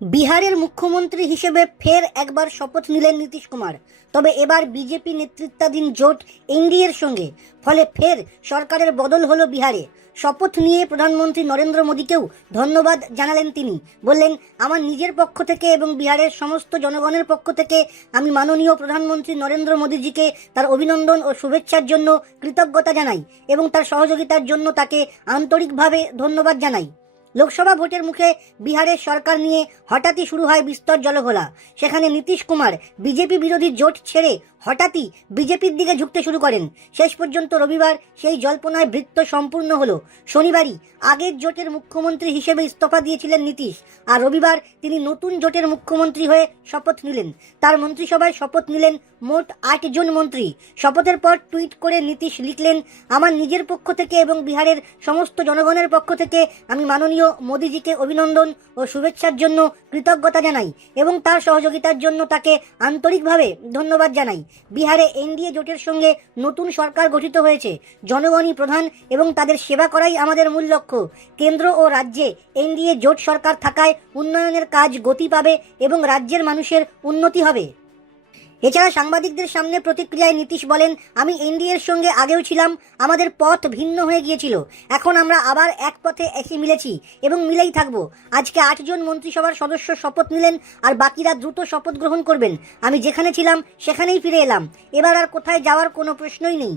বিহারের মুখ্যমন্ত্রী হিসেবে ফের একবার শপথ নিলেন নীতিশ কুমার। তবে এবার বিজেপি নেতৃত্বাধীন জোট এনডিএর সঙ্গে, ফলে ফের সরকারের বদল হলো বিহারে। শপথ নিয়ে প্রধানমন্ত্রী নরেন্দ্র মোদীকেও ধন্যবাদ জানালেন তিনি। বললেন, আমার নিজের পক্ষ থেকে এবং বিহারের সমস্ত জনগণের পক্ষ থেকে আমি মাননীয় প্রধানমন্ত্রী নরেন্দ্র মোদীজিকে তার অভিনন্দন ও শুভেচ্ছার জন্য কৃতজ্ঞতা জানাই এবং তার সহযোগিতার জন্য তাকে আন্তরিকভাবে ধন্যবাদ জানাই। লোকসভা ভোটের মুখে বিহারের সরকার নিয়ে হঠাৎই শুরু হয় বিস্তর জলঘোলা। সেখানে নীতিশ কুমার বিজেপি বিরোধী জোট ছেড়ে হঠাৎই বিজেপির দিকে ঝুঁকতে শুরু করেন। শেষ পর্যন্ত রবিবার সেই জল্পনায় বৃত্ত সম্পূর্ণ হলো। শনিবারই আগের জোটের মুখ্যমন্ত্রী হিসেবে ইস্তফা দিয়েছিলেন নীতিশ, আর রবিবার তিনি নতুন জোটের মুখ্যমন্ত্রী হয়ে শপথ নিলেন। তার মন্ত্রিসভায় শপথ নিলেন মোট 8 জন মন্ত্রী। শপথের পর টুইট করে নীতিশ লিখলেন, আমার নিজের পক্ষ থেকে এবং বিহারের সমস্ত জনগণের পক্ষ থেকে আমি মাননীয় মোদীজিকে অভিনন্দন ও শুভেচ্ছার জন্য কৃতজ্ঞতা জানাই এবং তার সহযোগিতার জন্য তাকে আন্তরিকভাবে ধন্যবাদ জানাই। বিহারে এনডিএ জোটের সঙ্গে নতুন সরকার গঠিত হয়েছে। জনগণই প্রধান এবং তাদের সেবা করাই আমাদের মূল লক্ষ্য। কেন্দ্র ও রাজ্যে এনডিএ জোট সরকার থাকায় উন্নয়নের কাজ গতি পাবে এবং রাজ্যের মানুষের উন্নতি হবে। এছাড়া সাংবাদিকদের সামনে প্রতিক্রিয়ায় নীতিশ বলেন, আমি এনডিএর সঙ্গে আগেও ছিলাম, আমাদের পথ ভিন্ন হয়ে গিয়েছিল, এখন আমরা আবার এক পথে এসে মিলেছি এবং মিলেই থাকব। আজকে 8 জন মন্ত্রিসভার সদস্য শপথ নিলেন আর বাকিরা দ্রুত শপথ গ্রহণ করবেন। আমি যেখানে ছিলাম সেখানেই ফিরে এলাম, এবার আর কোথায় যাওয়ার কোনো প্রশ্নই নেই।